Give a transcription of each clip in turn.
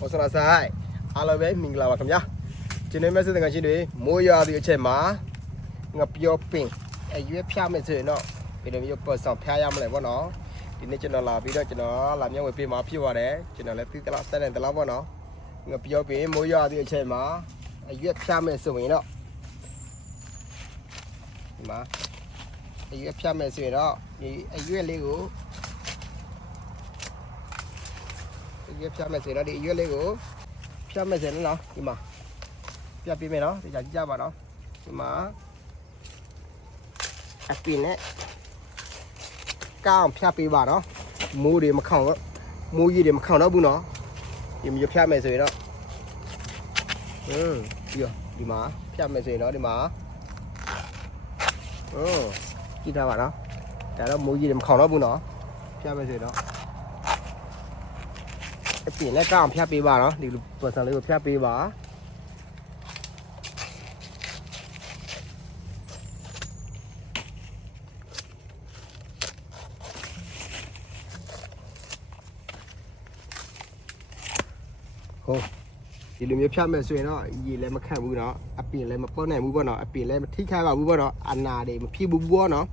ဟောဆလာဆိုင်အားလုံးပဲမင်္ဂလာပါခင်ဗျာကျွန်တော်မဲ့စစ်တငယ်ချင်းတွေမိုးရွာသည့်အချိန်မှာငါပြောပင်အရွက်ဖြားမယ်ဆိုရင်တော့ဘယ်လိုမျိုးပတ်ဆောင်ဖျားရမလဲဗောနော်ဒီနေ့ကျွန်တော်လာပြီးတော့ကျွန်တော်လာမြောက်ဝေပေးမှာဖြစ်ပါတယ်ကျွန်တော်လည်းသိသလားစက်တယ်တလားဗောနော်ငါပြောပင်မိုးရွာသည့်အချိန်မှာအရွက်ဖြားမယ်ဆိုရင်တော့ဒီမှာအရွက်ဖြားမယ်ဆိုရင်တော့ဒီအရွက်လေးကို အ ရွက်ဖြတ်မယ်ဆိုတော့ဒီအရွက်လေးကိုဖြတ်မယ်ဆိုရင်နော်ဒီမှာပြပေးမယ်နော်ဒီကြကြည့်ကြပါနော်ဒီမှာအပင်နဲ့ကောင်းဖြတ်ပေးပါနော်မိုးတွေမခေါင်တော့မိုးကြီးတွေမခေါင်တော့ဘူးနော်ဒီမျိုးဖြတ်မယ်ဆိုရင်တော့ဟင်းပြီးတော့ဒီမှာဖြတ်မယ်ဆိုရင်တော့ဒီမှာဟင်းကြည့်ထားပါနော်ဒါတော့မိုးကြီးတွေမခေါင်တော့ဘူးနော်ဖြတ်မယ်ဆိုရင်တော့ အပြင်လည်းကောင်းဖြတ်ပေးပါနော်ဒီလိုပတ်စံလေးကိုဖြတ်ပေးပါဟုတ်ဒီလိုမျိုးဖြတ်မယ်ဆိုရင်တော့ရေလည်းမခတ်ဘူးเนาะအပြင်လည်းမပွက်နိုင်ဘူးပေါ့နော်အပြင်လည်းမထိခိုက်ပါဘူးပေါ့နော်အနာတွေမဖြစ်ဘူးပေါ့နော်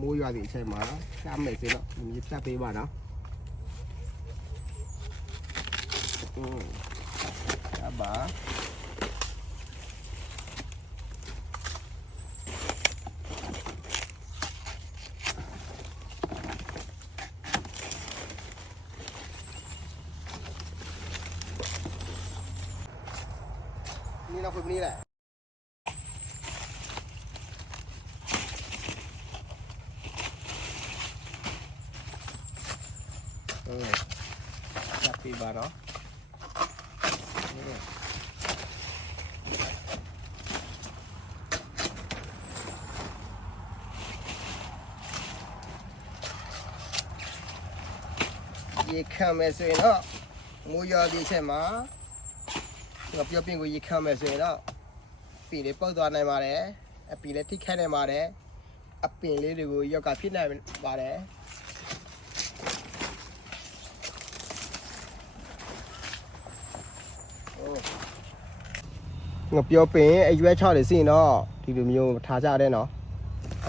မိုးရွာသည့်အချိန်မှာဖြတ်မယ်ဆိုတော့ဒီမျိုးဖြတ်ပေးပါနော် อืมครับบานี่เราคุ tuh sabar ini aku beli lah เออจับปีบาร์เนาะ ရေခံမယ်ဆိုရင်တော့မိုးရွာသည့်အချိန်မှာငါပြောပင်ကိုရေခံမယ်ဆိုရင်တော့ပင်လေးပုတ်သွားနိုင်ပါတယ်အပင်လေးထိခိုက်နိုင်ပါတယ်အပင်လေးတွေကိုရောက်ကဖြစ်နိုင်ပါတယ် ငါပြောပင်အရွက်ချတွေစီရင်တော့ဒီလိုမျိုးမထားကြတဲ့နော်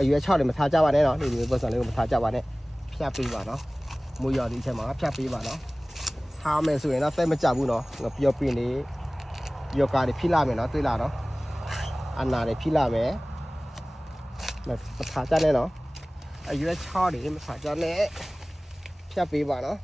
အရွက်ချတွေမထားကြပါနဲ့နော်ဒီလိုမျိုးပတ်စံလေးကိုမထားကြပါနဲ့ဖြတ်ပေးပါနော်မိုးရွာဒီအချက်မှာဖြတ်ပေးပါနော်ထားမယ်ဆိုရင်တော့တဲ့မကြဘူးနော်ငါပြောပြင်းနေယောဂါတွေဖိလာမယ်နော်တွေ့လားနော်အနာတွေဖိလာမယ်မမထားကြနဲ့နော်အရွက်ချောတွေမထားကြနဲ့ဖြတ်ပေးပါနော်